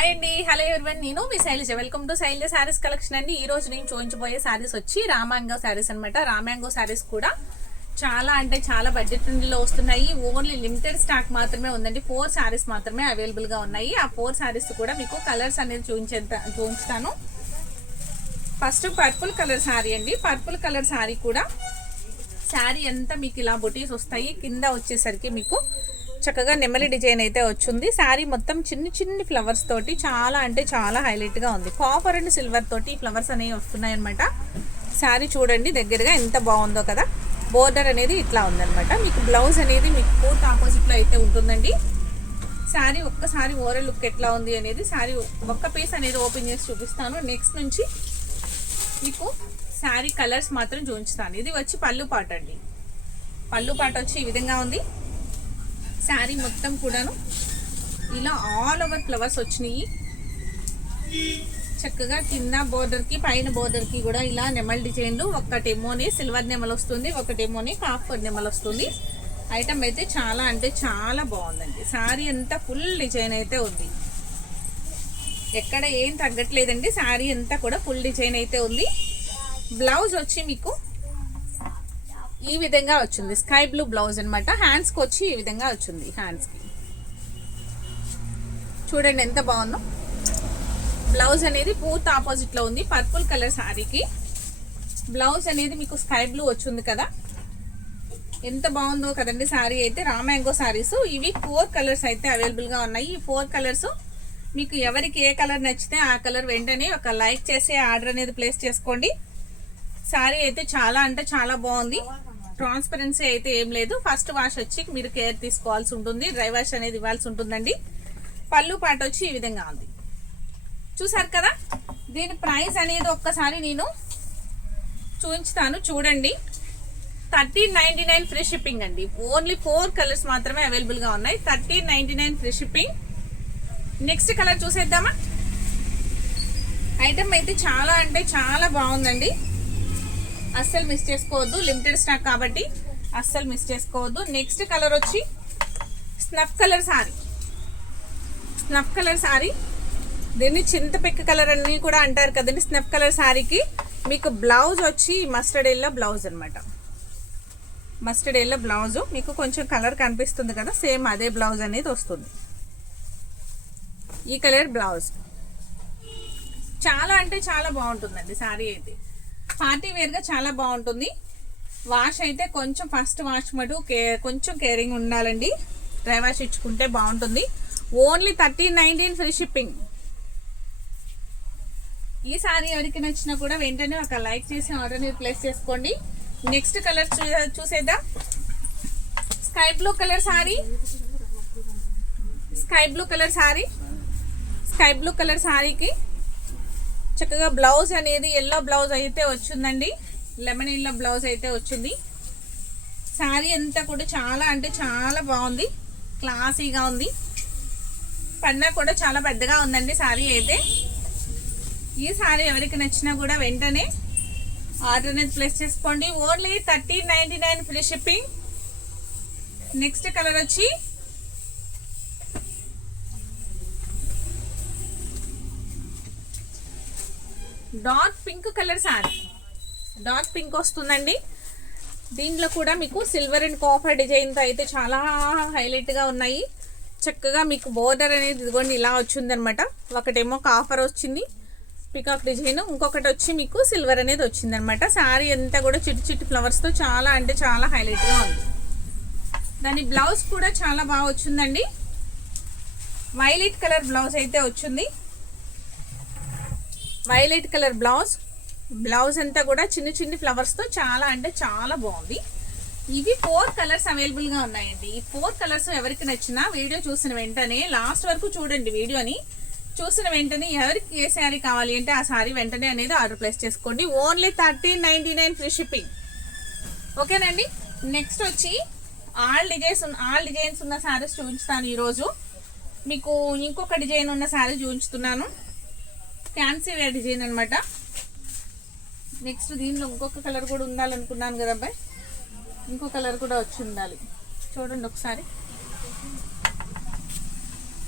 Hi అండి, hello everyone, నేను మీ Shailaja. Welcome to Shailaja saris collection అండి. ఈ రోజు నేను చూపించబోయే శారీస్ వచ్చి రామ్యాంగో శారీస్ అనమాట. రామ్యాంగో శారీస్ కూడా చాలా అంటే చాలా బడ్జెట్ ఫ్రెండ్లీలో వస్తున్నాయి. ఓన్లీ లిమిటెడ్ స్టాక్ మాత్రమే ఉందండి. 4 శారీస్ మాత్రమే అవైలబుల్గా ఉన్నాయి. ఆ 4 శారీస్ కూడా మీకు కలర్స్ అనేది చూపించుతాను. ఫస్ట్ పర్పుల్ కలర్ శారీ అండి. పర్పుల్ కలర్ శారీ కూడా శారీ అంతా మీకు ఇలా బుటీస్ వస్తాయి. కింద వచ్చేసరికి మీకు చక్కగా నెమలి డిజైన్ అయితే వచ్చింది. శారీ మొత్తం చిన్ని చిన్ని ఫ్లవర్స్ తోటి చాలా అంటే చాలా హైలైట్గా ఉంది. కాపర్ అండ్ సిల్వర్ తోటి ఫ్లవర్స్ అనేవి వస్తున్నాయి అనమాట. శారీ చూడండి దగ్గరగా ఎంత బాగుందో కదా. బోర్డర్ అనేది ఇట్లా ఉందనమాట. మీకు బ్లౌజ్ అనేది మీకు పూర్తి ఆపోజిట్లో అయితే ఉంటుందండి. శారీ ఒక్కసారి ఓవరాల్ లుక్ ఎట్లా ఉంది అనేది శారీ ఒక్క పీస్ అనేది ఓపెన్ చేసి చూపిస్తాను. నెక్స్ట్ నుంచి మీకు శారీ కలర్స్ మాత్రం చూపిస్తాను. ఇది వచ్చి పళ్ళు పాట అండి. పళ్ళు పాట వచ్చి ఈ విధంగా ఉంది. శారీ మొత్తం కూడాను ఇలా ఆల్ ఓవర్ ఫ్లవర్స్ వచ్చినాయి. చక్కగా కింద బోర్డర్కి పైన బోర్డర్కి కూడా ఇలా నెమల్ డిజైన్లు. ఒకటేమోని సిల్వర్ నెమల్ వస్తుంది, ఒకటేమోని కాపర్ నెమల్ వస్తుంది. ఐటమ్ అయితే చాలా అంటే చాలా బాగుందండి. శారీ అంతా ఫుల్ డిజైన్ అయితే ఉంది. ఎక్కడ ఏం తగ్గట్లేదండి. శారీ అంతా కూడా ఫుల్ డిజైన్ అయితే ఉంది. బ్లౌజ్ వచ్చి మీకు ఈ విధంగా వచ్చింది. స్కై బ్లూ బ్లౌజ్ అనమాట. హ్యాండ్స్కి వచ్చి ఈ విధంగా వచ్చింది. హ్యాండ్స్కి చూడండి ఎంత బాగుందో. బ్లౌజ్ అనేది పూర్తి ఆపోజిట్లో ఉంది. పర్పుల్ కలర్ శారీకి బ్లౌజ్ అనేది మీకు స్కై బ్లూ వచ్చింది కదా. ఎంత బాగుందో కదండి శారీ అయితే. రామ్యాంగో శారీస్ ఇవి 4 కలర్స్ అయితే అవైలబుల్గా ఉన్నాయి. ఈ 4 కలర్స్ మీకు ఎవరికి ఏ కలర్ నచ్చితే ఆ కలర్ వెంటనే ఒక లైక్ చేసి ఆర్డర్ అనేది ప్లేస్ చేసుకోండి. శారీ అయితే చాలా అంటే చాలా బాగుంది. ట్రాన్స్పరెన్సీ అయితే ఏం లేదు. ఫస్ట్ వాష్ వచ్చి మీరు కేర్ తీసుకోవాల్సి ఉంటుంది. డ్రై వాష్ అనేది ఇవ్వాల్సి ఉంటుందండి. పళ్ళు పాట వచ్చి ఈ విధంగా ఉంది. చూసారు కదా. దీని ప్రైస్ అనేది ఒక్కసారి నేను చూపించుతాను చూడండి. 1399 ఫ్రీ షిప్పింగ్ అండి. ఓన్లీ 4 కలర్స్ మాత్రమే అవైలబుల్గా ఉన్నాయి. 1399 ఫ్రీ షిప్పింగ్. నెక్స్ట్ కలర్ చూసేద్దామా. ఐటమ్ అయితే చాలా అంటే చాలా బాగుందండి. అస్సలు మిస్ చేసుకోవద్దు. లిమిటెడ్ స్టాక్ కాబట్టి అస్సలు మిస్ చేసుకోవద్దు. నెక్స్ట్ కలర్ వచ్చి snuff colour sari. Snuff colour sari, దీన్ని చింతపిక్క కలర్ అని కూడా అంటారు కదండి. స్నఫ్ కలర్ శారీకి మీకు బ్లౌజ్ వచ్చి మస్టర్డ్ ఎల్లో బ్లౌజ్ అనమాట. మస్టర్డ్ ఎల్లో బ్లౌజ్ మీకు కొంచెం కలర్ కనిపిస్తుంది కదా. సేమ్ అదే బ్లౌజ్ అనేది వస్తుంది. ఈ కలర్ బ్లౌజ్ చాలా అంటే చాలా బాగుంటుందండి. శారీ అయితే పార్టీ వేర్గా చాలా బాగుంటుంది. వాష్ అయితే కొంచెం ఫస్ట్ వాష్ మటు కొంచెం కేరింగ్ ఉండాలండి. డ్రై వాష్ ఇచ్చుకుంటే బాగుంటుంది. Only 1399 free shipping. ఈ సారీ ఎవరికి నచ్చినా కూడా వెంటనే ఒక లైక్ చేసి ఆర్డర్ని ప్లేస్ చేసుకోండి. నెక్స్ట్ కలర్ చూసేద్దాం. Sky blue colour sari. Sky blue colour sari. Sky blue colour సారీకి చక్కగా బ్లౌజ్ అనేది ఎల్లో బ్లౌజ్ అయితే వచ్చిందండి. లెమన్ ఎల్లో బ్లౌజ్ అయితే వచ్చింది. శారీ అంతా కూడా చాలా అంటే చాలా బాగుంది. క్లాసీగా ఉంది. పన్నా కూడా చాలా పెద్దగా ఉందండి శారీ అయితే. ఈ శారీ ఎవరికి నచ్చినా కూడా వెంటనే ఆర్డర్ అనేది ప్లేస్ చేసుకోండి. Only 1399 free shipping. Next colour వచ్చి dark pink colour sari. Dark pink వస్తుందండి. దీంట్లో కూడా మీకు సిల్వర్ అండ్ కాపర్ డిజైన్తో అయితే చాలా హైలైట్గా ఉన్నాయి. చక్కగా మీకు బోర్డర్ అనేది ఇదిగోండి ఇలా వచ్చిందనమాట. ఒకటేమో కాపర్ వచ్చింది పికాక్ డిజైన్, ఇంకొకటి వచ్చి మీకు సిల్వర్ అనేది వచ్చిందనమాట. శారీ అంతా కూడా చిట్టి చిట్టి ఫ్లవర్స్తో చాలా అంటే చాలా హైలైట్గా ఉంది. దాని బ్లౌజ్ కూడా చాలా బాగా వచ్చిందండి. వైలెట్ కలర్ బ్లౌజ్ అయితే వచ్చింది. Violet colour blouse. బ్లౌజ్ అంతా కూడా చిన్న చిన్ని ఫ్లవర్స్తో చాలా అంటే చాలా బాగుంది. ఇవి 4 కలర్స్ అవైలబుల్గా ఉన్నాయండి. ఈ 4 కలర్స్ ఎవరికి నచ్చినా వీడియో చూసిన వెంటనే లాస్ట్ వరకు చూడండి. వీడియోని చూసిన వెంటనే ఎవరికి ఏ శారీ కావాలి అంటే ఆ శారీ వెంటనే అనేది ఆర్డర్ ప్లేస్ చేసుకోండి. Only 1399 free shipping. ఓకేనండి. నెక్స్ట్ వచ్చి ఆల్ డిజైన్స్ ఉన్న శారీస్ చూపించుతాను. ఈరోజు మీకు ఇంకొక డిజైన్ ఉన్న శారీ చూపించుతున్నాను. ఫ్యాన్సీ వేర్ డిజైన్ అనమాట. నెక్స్ట్ దీనిలో ఇంకొక కలర్ కూడా ఉండాలనుకున్నాను కదా అబ్బాయి. ఇంకో కలర్ కూడా వచ్చి ఉండాలి. చూడండి ఒకసారి.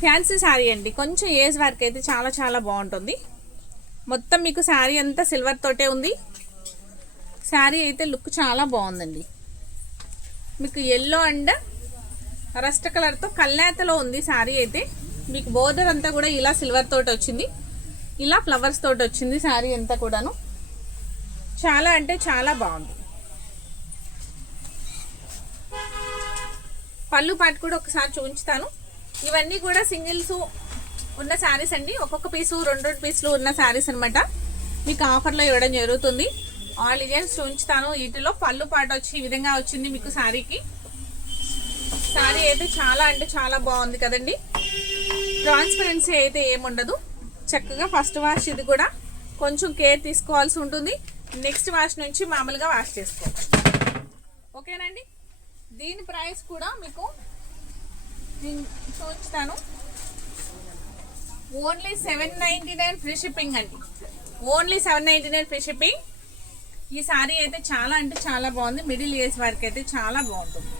ఫ్యాన్సీ శారీ అండి, కొంచెం ఏజ్ వరకు అయితే చాలా చాలా బాగుంటుంది. మొత్తం మీకు శారీ అంతా సిల్వర్ తోటే ఉంది. శారీ అయితే లుక్ చాలా బాగుందండి. మీకు ఎల్లో అండ్ రస్ట్ కలర్తో కల్నేతలో ఉంది శారీ అయితే. మీకు బోర్డర్ అంతా కూడా ఇలా సిల్వర్ తోటి వచ్చింది, ఇలా ఫ్లవర్స్ తోటి వచ్చింది శారీ అంతా కూడాను. చాలా అంటే చాలా బాగుంది. పళ్ళు పాటు కూడా ఒకసారి చూపించుతాను. ఇవన్నీ కూడా సింగిల్స్ ఉన్న శారీస్ అండి. ఒక్కొక్క పీసు 2 పీసులు ఉన్న శారీస్ అనమాట. మీకు ఆఫర్లో ఇవ్వడం జరుగుతుంది. ఆల్ డిజైన్స్ చూపించుతాను. వీటిలో పళ్ళు పాటు వచ్చి ఈ విధంగా వచ్చింది మీకు శారీకి. శారీ అయితే చాలా అంటే చాలా బాగుంది కదండి. ట్రాన్స్పరెన్సీ అయితే ఏముండదు. చక్కగా ఫస్ట్ వాష్ ఇది కూడా కొంచెం కేర్ తీసుకోవాల్సి ఉంటుంది. నెక్స్ట్ వాష్ నుంచి మామూలుగా వాష్ చేసుకోవచ్చు. ఓకేనండి. దీని ప్రైస్ కూడా మీకు నేను చూపిస్తాను. ఓన్లీ 799 ఫ్రీ షిప్పింగ్ అండి. Only 799 free shipping. ఈ శారీ అయితే చాలా అంటే చాలా బాగుంది. మిడిల్ ఏజ్ వరకు అయితే చాలా బాగుంటుంది.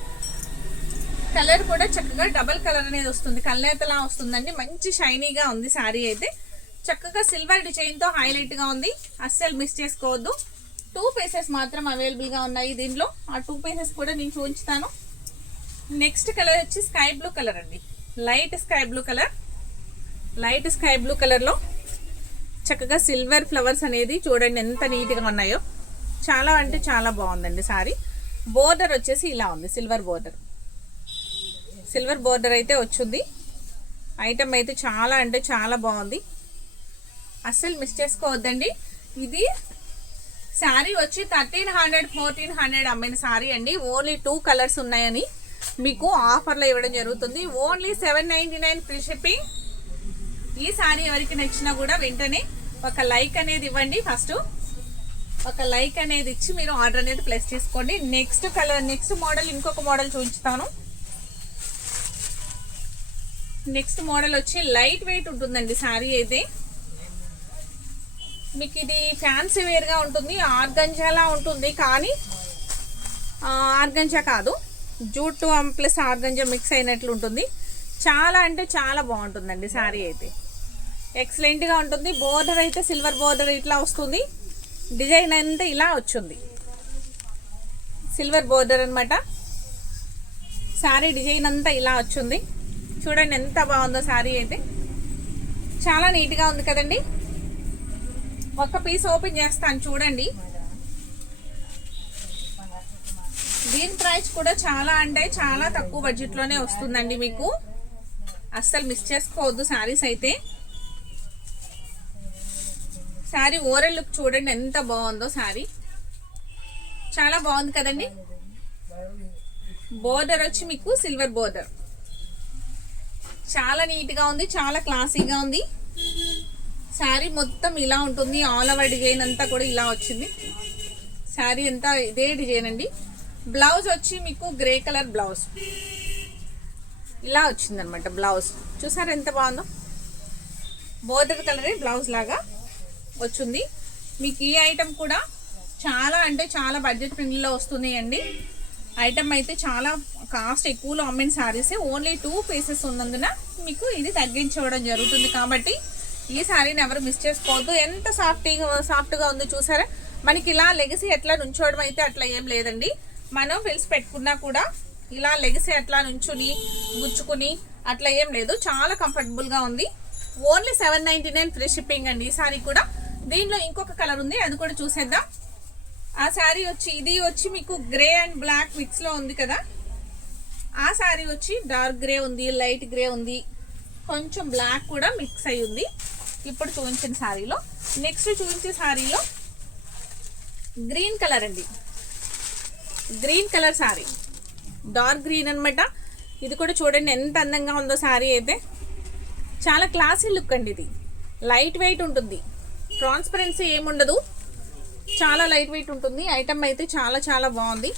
కలర్ కూడా చక్కగా డబల్ కలర్ అనేది వస్తుంది, కల్నేతలా వస్తుందండి. మంచి షైనీగా ఉంది శారీ అయితే. చక్కగా సిల్వర్ డిజైన్తో హైలైట్గా ఉంది. అస్సలు మిస్ చేసుకోవద్దు. 2 పీసెస్ మాత్రం అవైలబుల్గా ఉన్నాయి దీంట్లో. ఆ 2 పీసెస్ కూడా నేను చూపించుతాను. నెక్స్ట్ కలర్ వచ్చి స్కై బ్లూ కలర్ అండి. Light sky blue colour. Light sky blue కలర్లో చక్కగా సిల్వర్ ఫ్లవర్స్ అనేది చూడండి ఎంత నీట్గా ఉన్నాయో. చాలా అంటే చాలా బాగుందండి శారీ. బోర్డర్ వచ్చేసి ఇలా ఉంది, సిల్వర్ బోర్డర్. సిల్వర్ బోర్డర్ అయితే వచ్చింది. ఐటమ్ అయితే చాలా అంటే చాలా బాగుంది. అస్సలు మిస్ చేసుకోవద్దండి. ఇది శారీ వచ్చి 1300 1400 అమ్మిన శారీ అండి. ఓన్లీ 2 కలర్స్ ఉన్నాయని మీకు ఆఫర్లో ఇవ్వడం జరుగుతుంది. Only 799 free shipping. ఈ శారీ ఎవరికి నచ్చినా కూడా వెంటనే ఒక లైక్ అనేది ఇవ్వండి. ఫస్ట్ ఒక లైక్ అనేది ఇచ్చి మీరు ఆర్డర్ అనేది ప్లేస్ చేసుకోండి. నెక్స్ట్ కలర్, నెక్స్ట్ మోడల్, ఇంకొక మోడల్ చూపిస్తాను. నెక్స్ట్ మోడల్ వచ్చి లైట్ వెయిట్ ఉంటుందండి శారీ అయితే. మీకు ఇది ఫ్యాన్సీ వేర్గా ఉంటుంది, ఆర్గంజాలా ఉంటుంది. కానీ ఆర్గంజా కాదు, జూట్ ప్లస్ ఆర్గంజా మిక్స్ అయినట్లు ఉంటుంది. చాలా అంటే చాలా బాగుంటుందండి శారీ అయితే. ఎక్సలెంట్గా ఉంటుంది. బోర్డర్ అయితే సిల్వర్ బోర్డర్ ఇట్లా వస్తుంది. డిజైన్ అంతా ఇలా వచ్చింది, సిల్వర్ బోర్డర్ అనమాట. శారీ డిజైన్ అంతా ఇలా వచ్చింది. చూడండి ఎంత బాగుందో శారీ అయితే. చాలా నీట్గా ఉంది కదండి. ఒక పీస్ ఓపెన్ చేస్తాను చూడండి. దీని ప్రైస్ కూడా చాలా అంటే చాలా తక్కువ బడ్జెట్లోనే వస్తుందండి మీకు. అస్సలు మిస్ చేసుకోవద్దు శారీస్ అయితే. శారీ ఓవరాల్ లుక్ చూడండి ఎంత బాగుందో శారీ. చాలా బాగుంది కదండి. బోర్డర్ వచ్చి మీకు సిల్వర్ బోర్డర్. చాలా నీట్గా ఉంది, చాలా క్లాసీగా ఉంది. శారీ మొత్తం ఇలా ఉంటుంది. ఆల్ ఓవర్ డిజైన్ అంతా కూడా ఇలా వచ్చింది. శారీ అంతా ఇదే డిజైన్ అండి. బ్లౌజ్ వచ్చి మీకు గ్రే కలర్ బ్లౌజ్ ఇలా వచ్చిందనమాట. బ్లౌజ్ చూసారు ఎంత బాగుందో. బోర్డర్ కలరే బ్లౌజ్ లాగా వచ్చింది. మీకు ఈ ఐటమ్ కూడా చాలా అంటే చాలా బడ్జెట్ ఫ్రెండ్లీలో వస్తున్నాయండి. ఐటమ్ అయితే చాలా కాస్ట్ ఎక్కువలో అమ్మిన శారీసే. ఓన్లీ 2 పీసెస్ ఉన్నందున మీకు ఇది తగ్గించడం జరుగుతుంది. కాబట్టి ఈ శారీని ఎవరు మిస్ చేసుకోవద్దు. ఎంత సాఫ్ట్గా ఉంది చూసారా. మనకి ఇలా లెగసీ ఎట్లా నుంచోవడం అయితే అట్లా ఏం లేదండి. మనం ఫిల్స్ పెట్టుకున్నా కూడా ఇలా లెగసీ అట్లా నుంచుని గుచ్చుకుని అట్లా ఏం లేదు. చాలా కంఫర్టబుల్గా ఉంది. ఓన్లీ 799 ఫ్రీ షిప్పింగ్ అండి ఈ శారీ కూడా. దీనిలో ఇంకొక కలర్ ఉంది, అది కూడా చూసేద్దాం. ఆ శారీ వచ్చి ఇది వచ్చి మీకు గ్రే అండ్ బ్లాక్ మిక్స్లో ఉంది కదా. ఆ శారీ వచ్చి డార్క్ గ్రే ఉంది, లైట్ గ్రే ఉంది, కొంచెం బ్లాక్ కూడా మిక్స్ అయి ఉంది ఇప్పుడు చూపించిన శారీలో. నెక్స్ట్ చూపించే శారీలో గ్రీన్ కలర్ అండి. Green colour sari, dark green అనమాట. ఇది కూడా చూడండి ఎంత అందంగా ఉందో శారీ అయితే. చాలా క్లాసీ లుక్ అండి. ఇది లైట్ వెయిట్ ఉంటుంది, ట్రాన్స్పరెన్సీ ఏముండదు, చాలా లైట్ వెయిట్ ఉంటుంది. ఐటమ్ అయితే చాలా చాలా బాగుంది.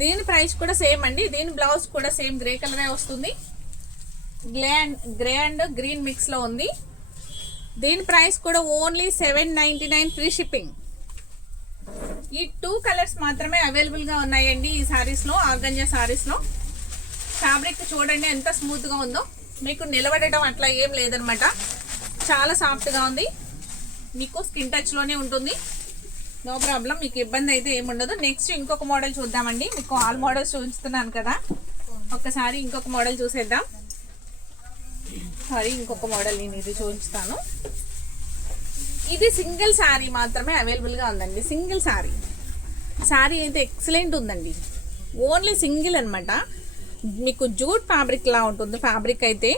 దీని ప్రైస్ కూడా సేమ్ అండి. దీని బ్లౌజ్ కూడా సేమ్ గ్రే కలరే వస్తుంది. గ్రే అండ్ గ్రీన్ మిక్స్లో ఉంది. దీని ప్రైస్ కూడా ఓన్లీ 799 ఫ్రీ షిప్పింగ్. ఈ 2 కలర్స్ మాత్రమే అవైలబుల్గా ఉన్నాయండి ఈ శారీస్లో, ఆర్గంజా శారీస్లో. ఫ్యాబ్రిక్ చూడండి ఎంత స్మూత్గా ఉందో. మీకు నిలబడటం అట్లా ఏం లేదనమాట. చాలా సాఫ్ట్గా ఉంది, మీకు స్కిన్ టచ్లోనే ఉంటుంది, నో ప్రాబ్లం, మీకు ఇబ్బంది అయితే ఏముండదు. నెక్స్ట్ ఇంకొక మోడల్ చూద్దామండి. మీకు ఆల్ మోడల్స్ చూపిస్తున్నాను కదా, ఒక్కసారి ఇంకొక మోడల్ చూసేద్దాం. సారీ, ఇంకొక మోడల్ నేను ఇది చూపిస్తాను. ఇది సింగిల్ శారీ మాత్రమే అవైలబుల్గా ఉందండి. సింగిల్ శారీ అయితే ఎక్సలెంట్ ఉందండి. ఓన్లీ సింగిల్ అనమాట. మీకు జూట్ ఫ్యాబ్రిక్ లా ఉంటుంది. ఫ్యాబ్రిక్ అయితే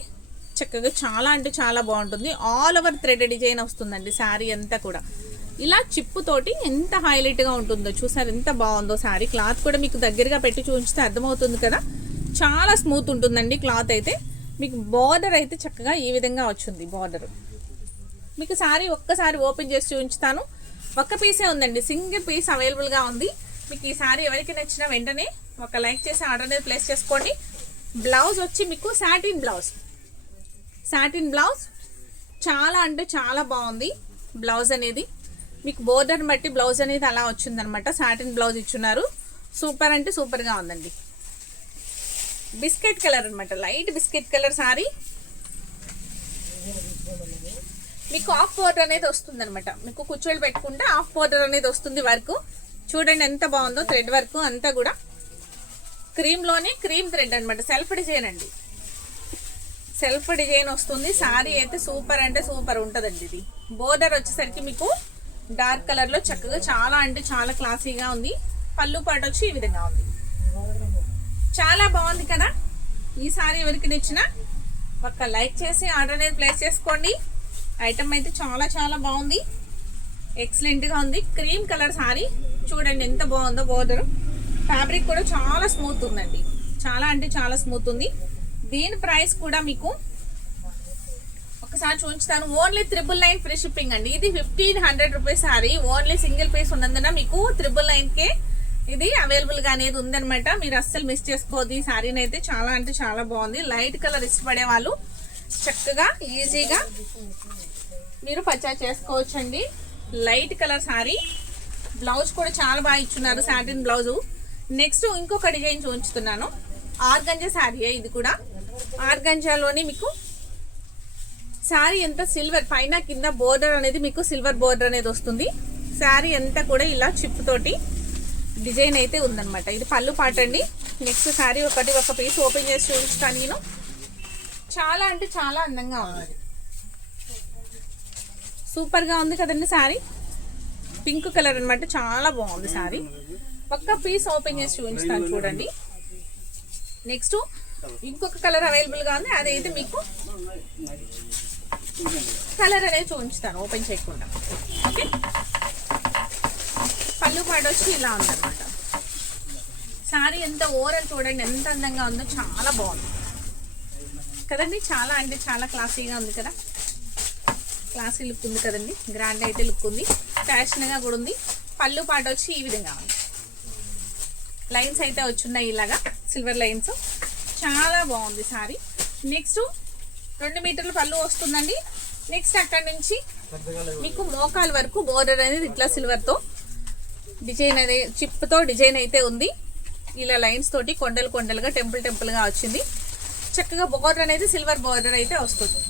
చక్కగా చాలా అంటే చాలా బాగుంటుంది. ఆల్ ఓవర్ థ్రెడ్ డిజైన్ వస్తుందండి శారీ అంతా కూడా. ఇలా చిప్పుతోటి ఎంత హైలైట్గా ఉంటుందో చూసారు, ఎంత బాగుందో శారీ. క్లాత్ కూడా మీకు దగ్గరగా పెట్టి చూపిస్తే అర్థమవుతుంది కదా, చాలా స్మూత్ ఉంటుందండి క్లాత్ అయితే. మీకు బార్డర్ అయితే చక్కగా ఈ విధంగా వచ్చింది బార్డర్. మీకు శారీ ఒక్కసారి ఓపెన్ చేసి చూపించుతాను. ఒక్క పీసే ఉందండి, సింగిల్ పీస్ అవైలబుల్గా ఉంది. మీకు ఈ శారీ ఎవరికి నచ్చినా వెంటనే ఒక లైక్ చేసి ఆర్డర్ అనేది ప్లేస్ చేసుకోండి. బ్లౌజ్ వచ్చి మీకు సాటిన్ బ్లౌజ్ చాలా అంటే చాలా బాగుంది. బ్లౌజ్ అనేది మీకు బోర్డర్ బట్టి బ్లౌజ్ అనేది అలా వచ్చిందనమాట. సాటిన్ బ్లౌజ్ ఇచ్చున్నారు. సూపర్ అంటే సూపర్గా ఉందండి. బిస్కెట్ కలర్ అనమాట, లైట్ బిస్కెట్ కలర్ సారీ. మీకు హాఫ్ బోర్డర్ అనేది వస్తుంది అనమాట. మీకు కుచ్చుళ్ళు పెట్టుకుంటే హాఫ్ బోర్డర్ అనేది వస్తుంది. వర్క్ చూడండి ఎంత బాగుందో, థ్రెడ్ వర్క్ అంతా కూడా క్రీమ్లోనే క్రీమ్ థ్రెడ్ అనమాట. సెల్ఫ్ డిజైన్ అండి, సెల్ఫ్ డిజైన్ వస్తుంది. శారీ అయితే సూపర్ అంటే సూపర్ ఉంటుందండి. ఇది బోర్డర్ వచ్చేసరికి మీకు డార్క్ కలర్లో చక్కగా చాలా అంటే చాలా క్లాసీగా ఉంది. పళ్ళు పాటు వచ్చి ఈ విధంగా ఉంది. చాలా బాగుంది కదా. ఈ శారీ ఎవరికి నచ్చినా ఒక లైక్ చేసి ఆర్డర్ అనేది ప్లేస్ చేసుకోండి. ఐటమ్ అయితే చాలా చాలా బాగుంది, ఎక్సలెంట్గా ఉంది. క్రీమ్ కలర్ శారీ చూడండి ఎంత బాగుందో. బోర్డర్ ఫ్యాబ్రిక్ కూడా చాలా స్మూత్ ఉందండి, చాలా అంటే చాలా స్మూత్ ఉంది. దీని ప్రైస్ కూడా మీకు ఒకసారి చూపించుతాను. ఓన్లీ 999 ఫ్రీ షిప్పింగ్ అండి. ఇది 1500 rupees sari. Only single piece ఉన్నందున మీకు 999కే ఇది అవైలబుల్గా అనేది ఉందనమాట. మీరు అస్సలు మిస్ చేసుకోవద్దు. ఈ శారీని అయితే చాలా అంటే చాలా బాగుంది. లైట్ కలర్ ఇష్టపడే వాళ్ళు చక్కగా ఈజీగా మీరు పర్చేస్ చేసుకోవచ్చండి. Light colour sari. బ్లౌజ్ కూడా చాలా బాగా ఇచ్చున్నారు, సాటిన్ బ్లౌజు. నెక్స్ట్ ఇంకొక డిజైన్ చూపించుతున్నాను. ఆర్గంజా శారీ ఇది కూడా. ఆర్గంజాలోని మీకు శారీ ఎంత సిల్వర్ పైన కింద బోర్డర్ అనేది మీకు సిల్వర్ బోర్డర్ అనేది వస్తుంది. శారీ అంతా కూడా ఇలా చిప్ తోటి డిజైన్ అయితే ఉందన్నమాట. ఇది పళ్ళు పాట అండి. నెక్స్ట్ శారీ ఒక పీస్ ఓపెన్ చేసి చూపిస్తాను నేను. చాలా అంటే చాలా అందంగా ఉంది, సూపర్గా ఉంది కదండి శారీ. పింక్ కలర్ అనమాట, చాలా బాగుంది శారీ. ఒక్క పీస్ ఓపెన్ చేసి చూపిస్తాను చూడండి. నెక్స్ట్ ఇంకొక కలర్ అవైలబుల్గా ఉంది. అదైతే మీకు కలర్ అనేది చూపించుతాను ఓపెన్ చేయకుండా. ఓకే, పళ్ళు పాటు వచ్చి ఇలా ఉందన్నమాట. శారీ ఎంత ఓవరాల్ చూడండి ఎంత అందంగా ఉందో, చాలా బాగుంది కదండి. చాలా అంటే చాలా క్లాసీగా ఉంది కదా, క్లాసీ లుక్ ఉంది కదండి. గ్రాండ్ అయితే లుక్ ఉంది, ఫ్యాషన్గా కూడా ఉంది. పళ్ళు పాటు వచ్చి ఈ విధంగా ఉంది. లైన్స్ అయితే వచ్చున్నాయి ఇలాగా, సిల్వర్ లైన్స్. చాలా బాగుంది శారీ. నెక్స్ట్ 2 మీటర్ల పళ్ళు వస్తుందండి. నెక్స్ట్ అక్కడ నుంచి మీకు మోకాల వరకు బోర్డర్ అనేది ఇట్లా సిల్వర్తో డిజైన్ అనేది చిప్తో డిజైన్ అయితే ఉంది. ఇలా లైన్స్ తోటి కొండలు కొండలుగా టెంపుల్గా వచ్చింది. చక్కగా బోర్డర్ అనేది సిల్వర్ బోర్డర్ అయితే వస్తుంది.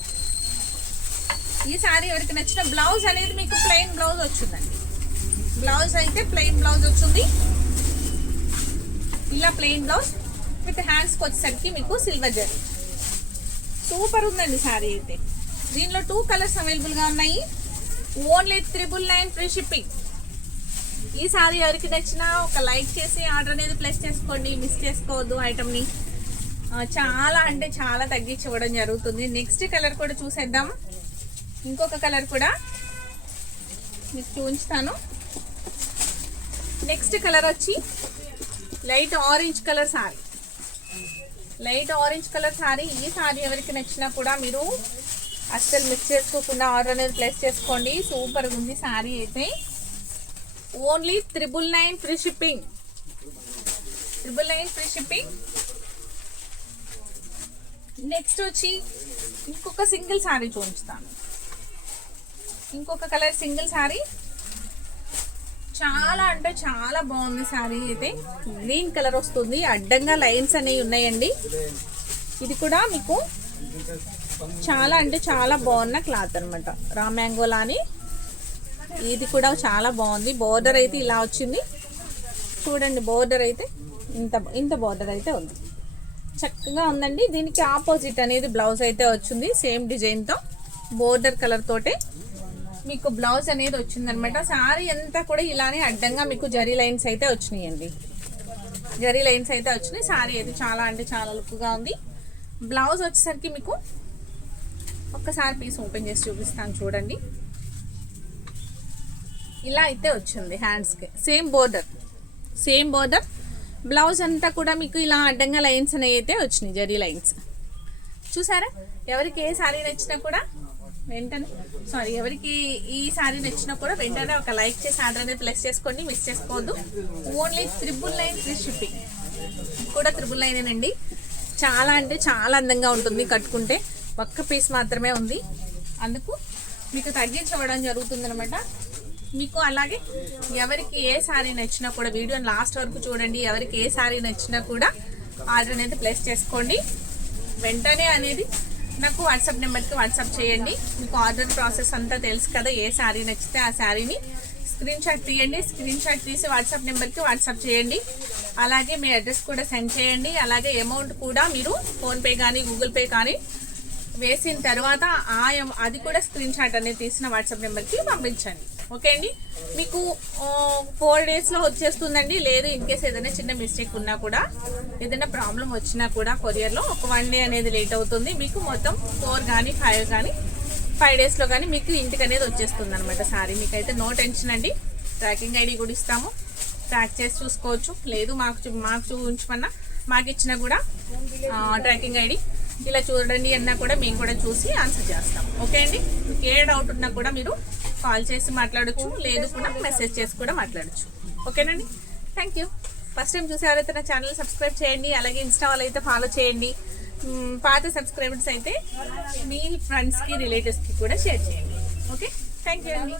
ఈ శారీ ఎవరికి నచ్చిన బ్లౌజ్ అనేది మీకు ప్లెయిన్ బ్లౌజ్ వచ్చిందండి. బ్లౌజ్ అయితే ప్లెయిన్ బ్లౌజ్ వచ్చింది. ఇలా ప్లెయిన్ బ్లౌజ్ విత్ హ్యాండ్స్కి వచ్చేసరికి మీకు సిల్వర్ జరీ. సూపర్ ఉందండి శారీ అయితే. దీనిలో 2 కలర్స్ అవైలబుల్గా ఉన్నాయి. Only 999 free shipping. ఈ శారీ ఎవరికి నచ్చినా ఒక లైక్ చేసి ఆర్డర్ అనేది ప్లేస్ చేసుకోండి, మిస్ చేసుకోవద్దు ఐటమ్ని. చాలా అంటే చాలా తగ్గించి ఇవ్వడం జరుగుతుంది. నెక్స్ట్ కలర్ కూడా చూసేద్దాం. ఇంకొక కలర్ కూడా మీకు చూపించుతాను. నెక్స్ట్ కలర్ వచ్చి light orange colour sari. Light orange colour sari. ఈ శారీ ఎవరికి నచ్చినా కూడా మీరు అస్సలు మిస్ చేసుకోకుండా ఆర్డర్ అనేది ప్లేస్ చేసుకోండి. సూపర్ ఉంది శారీ అయితే. Only 999 free shipping. 999 free shipping. Next వచ్చి ఇంకొక సింగిల్ శారీ చూపిస్తాను. ఇంకొక కలర్ సింగిల్ శారీ. చాలా అంటే చాలా బాగుంది శారీ అయితే. గ్రీన్ కలర్ వస్తుంది, అడ్డంగా లైన్స్ అనేవి ఉన్నాయండి. ఇది కూడా మీకు చాలా అంటే చాలా బాగున్న క్లాత్ అనమాట. రా మ్యాంగో లాని ఇది కూడా చాలా బాగుంది. బోర్డర్ అయితే ఇలా వచ్చింది చూడండి. బోర్డర్ అయితే ఇంత బోర్డర్ అయితే ఉంది, చక్కగా ఉందండి. దీనికి ఆపోజిట్ అనేది బ్లౌజ్ అయితే వచ్చింది. సేమ్ డిజైన్తో బోర్డర్ కలర్ తోటే మీకు బ్లౌజ్ అనేది వచ్చిందనమాట. శారీ అంతా కూడా ఇలానే అడ్డంగా మీకు జరీ లైన్స్ అయితే వచ్చినాయండి. జరీ లైన్స్ అయితే వచ్చినాయి. శారీ అయితే చాలా అంటే చాలా లుక్గా ఉంది. బ్లౌజ్ వచ్చేసరికి మీకు ఒక్కసారి పీస్ ఓపెన్ చేసి చూపిస్తాను చూడండి. ఇలా అయితే వచ్చింది హ్యాండ్స్కి. సేమ్ బోర్డర్ బ్లౌజ్ అంతా కూడా మీకు ఇలా అడ్డంగా లైన్స్ అనేవి అయితే వచ్చినాయి, జరీ లైన్స్. చూసారా? ఎవరికి ఏ శారీ నచ్చినా కూడా వెంటనే ఎవరికి ఈ శారీ నచ్చినా కూడా వెంటనే ఒక లైక్ చేసి ఆర్డర్ అనేది ప్లేస్ చేసుకోండి, మిస్ చేసుకోవద్దు. ఓన్లీ 999 ఫ్రీ షిప్పింగ్ కూడా 999 అండి. చాలా అంటే చాలా అందంగా ఉంటుంది కట్టుకుంటే. ఒక్క పీస్ మాత్రమే ఉంది, అందుకు మీకు తగ్గించవడం జరుగుతుంది అనమాట మీకు. అలాగే ఎవరికి ఏ శారీ నచ్చినా కూడా వీడియోని లాస్ట్ వరకు చూడండి. ఎవరికి ఏ శారీ నచ్చినా కూడా ఆర్డర్ అనేది ప్లేస్ చేసుకోండి. వెంటనే అనేది నాకు వాట్సాప్ నెంబర్కి వాట్సాప్ చేయండి. మీకు ఆర్డర్ ప్రాసెస్ అంతా తెలుసు కదా. ఏ శారీ నచ్చితే ఆ శారీని స్క్రీన్ షాట్ తీయండి. స్క్రీన్ షాట్ తీసి వాట్సాప్ నెంబర్కి వాట్సాప్ చేయండి. అలాగే మీ అడ్రస్ కూడా సెండ్ చేయండి. అలాగే అమౌంట్ కూడా మీరు ఫోన్పే కానీ గూగుల్ పే కానీ వేసిన తర్వాత అది కూడా స్క్రీన్ షాట్ అనేది తీసిన వాట్సాప్ నెంబర్కి పంపించండి. ఓకే అండి. మీకు 4 డేస్లో వచ్చేస్తుందండి. లేదు ఇన్ కేస్ ఏదైనా చిన్న మిస్టేక్ ఉన్నా కూడా, ఏదైనా ప్రాబ్లం వచ్చినా కూడా కొరియర్లో ఒక 1 డే అనేది లేట్ అవుతుంది. మీకు మొత్తం 4 కానీ 5 కానీ 5 డేస్లో కానీ మీకు ఇంటికి అనేది వచ్చేస్తుంది అనమాట సారీ. మీకైతే నో టెన్షన్ అండి. ట్రాకింగ్ ఐడి కూడా ఇస్తాము, ట్రాక్ చేసి చూసుకోవచ్చు. లేదు మాకు చూపించమన్నా మాకు ఇచ్చినా కూడా ట్రాకింగ్ ఐడి ఇలా చూడండి అన్నా కూడా మేము కూడా చూసి ఆన్సర్ చేస్తాం. ఓకే అండి. మీకు ఏ డౌట్ ఉన్నా కూడా మీరు కాల్ చేసి మాట్లాడచ్చు, లేదు కూడా మెసేజ్ చేసి కూడా మాట్లాడచ్చు. ఓకేనండి. Thank you. ఫస్ట్ టైం చూసి ఎవరైతే నా ఛానల్ సబ్స్క్రైబ్ చేయండి. అలాగే ఇన్స్టా వాళ్ళు అయితే ఫాలో చేయండి. పాత సబ్స్క్రైబర్స్ అయితే మీ ఫ్రెండ్స్కి రిలేటివ్స్కి కూడా షేర్ చేయండి. ఓకే, థ్యాంక్ యూ అండి.